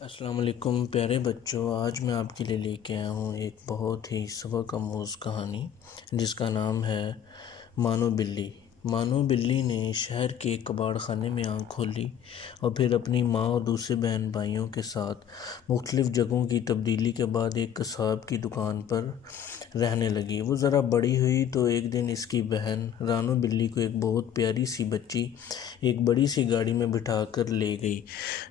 السلام علیکم پیارے بچوں، آج میں آپ کے لیے لے کے آیا ہوں ایک بہت ہی سبق آموز کہانی جس کا نام ہے مانو بلی۔ مانو بلی نے شہر کے ایک کباڑ خانے میں آنکھ کھولی اور پھر اپنی ماں اور دوسرے بہن بھائیوں کے ساتھ مختلف جگہوں کی تبدیلی کے بعد ایک قصاب کی دکان پر رہنے لگی۔ وہ ذرا بڑی ہوئی تو ایک دن اس کی بہن رانو بلی کو ایک بہت پیاری سی بچی ایک بڑی سی گاڑی میں بٹھا کر لے گئی۔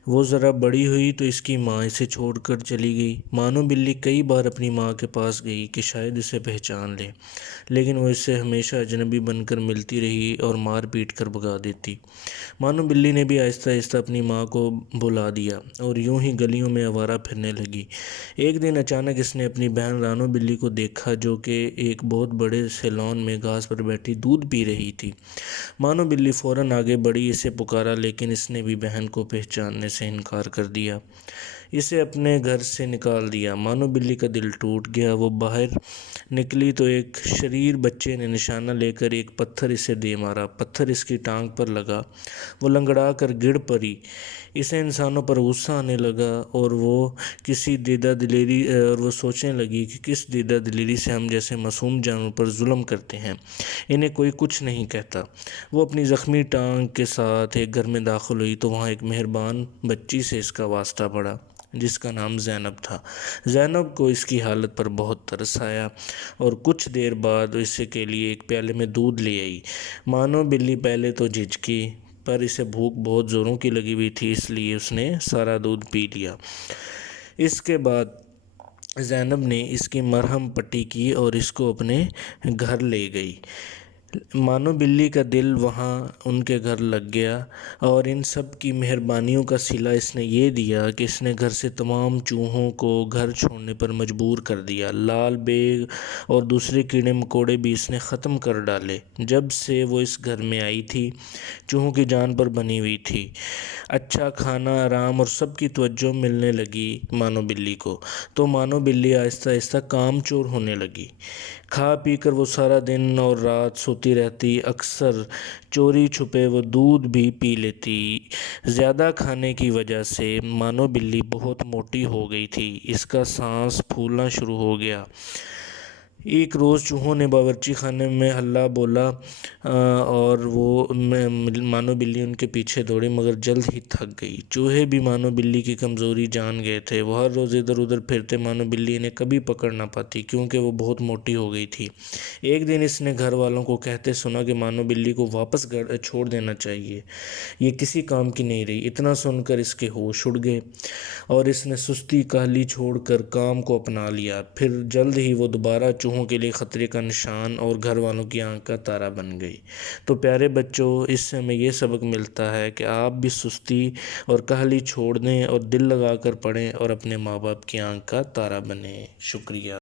وہ ذرا بڑی ہوئی تو اس کی ماں اسے چھوڑ کر چلی گئی۔ مانو بلی کئی بار اپنی ماں کے پاس گئی کہ شاید اسے پہچان لے، لیکن وہ اس سے ہمیشہ اجنبی بن کر ملتی رہی اور مار پیٹ کر بھگا دیتی۔ مانو بلی نے بھی آہستہ آہستہ اپنی ماں کو بھلا دیا اور یوں ہی گلیوں میں آوارہ پھرنے لگی۔ ایک دن اچانک اس نے اپنی بہن رانو بلی کو دیکھا جو کہ ایک بہت بڑے سے لان میں گھاس پر بیٹھی دودھ پی رہی تھی۔ مانو بلی فوراً آگے بڑھی، اسے پکارا، لیکن اس نے بھی بہن کو پہچاننے سے انکار کر دیا، اسے اپنے گھر سے نکال دیا۔ مانو بلی کا دل ٹوٹ گیا۔ وہ باہر نکلی تو ایک شریر بچے نے نشانہ لے کر ایک پتھر اسے دے مارا۔ پتھر اس کی ٹانگ پر لگا، وہ لنگڑا کر گر پڑی۔ اسے انسانوں پر غصہ آنے لگا اور وہ سوچنے لگی کہ کس دیدہ دلیری سے ہم جیسے معصوم جانوروں پر ظلم کرتے ہیں، انہیں کوئی کچھ نہیں کہتا۔ وہ اپنی زخمی ٹانگ کے ساتھ ایک گھر میں داخل ہوئی تو وہاں ایک مہربان بچی سے اس کا واسطہ پڑا جس کا نام زینب تھا۔ زینب کو اس کی حالت پر بہت ترس آیا اور کچھ دیر بعد اسے کے لیے ایک پیالے میں دودھ لے آئی۔ مانو بلی پہلے تو جھجکی، پر اسے بھوک بہت زوروں کی لگی ہوئی تھی، اس لیے اس نے سارا دودھ پی لیا۔ اس کے بعد زینب نے اس کی مرہم پٹی کی اور اس کو اپنے گھر لے گئی۔ مانو بلی کا دل وہاں ان کے گھر لگ گیا اور ان سب کی مہربانیوں کا صلہ اس نے یہ دیا کہ اس نے گھر سے تمام چوہوں کو گھر چھوڑنے پر مجبور کر دیا۔ لال بیگ اور دوسرے کیڑے مکوڑے بھی اس نے ختم کر ڈالے۔ جب سے وہ اس گھر میں آئی تھی چوہوں کی جان پر بنی ہوئی تھی۔ اچھا کھانا، آرام اور سب کی توجہ ملنے لگی مانو بلی کو، تو مانو بلی آہستہ آہستہ کام چور ہونے لگی۔ کھا پی کر وہ سارا دن اور رات سوتی رہتی، اکثر چوری چھپے وہ دودھ بھی پی لیتی۔ زیادہ کھانے کی وجہ سے مانو بلی بہت موٹی ہو گئی تھی، اس کا سانس پھولنا شروع ہو گیا۔ ایک روز چوہوں نے باورچی خانے میں ہلہ بولا اور مانو بلی ان کے پیچھے دوڑی، مگر جلد ہی تھک گئی۔ چوہے بھی مانو بلی کی کمزوری جان گئے تھے، وہ ہر روز ادھر ادھر پھرتے، مانو بلی انہیں کبھی پکڑ نہ پاتی کیونکہ وہ بہت موٹی ہو گئی تھی۔ ایک دن اس نے گھر والوں کو کہتے سنا کہ مانو بلی کو واپس چھوڑ دینا چاہیے، یہ کسی کام کی نہیں رہی۔ اتنا سن کر اس کے ہوش اڑ گئے اور اس نے سستی کاہلی چھوڑ کر کام کو اپنا لیا۔ پھر جلد ہی وہ دوبارہ چوہوں کے لیے خطرے کا نشان اور گھر والوں کی آنکھ کا تارا بن گئی۔ تو پیارے بچوں، اس سے ہمیں یہ سبق ملتا ہے کہ آپ بھی سستی اور کاہلی چھوڑ دیں اور دل لگا کر پڑھیں اور اپنے ماں باپ کی آنکھ کا تارا بنیں۔ شکریہ۔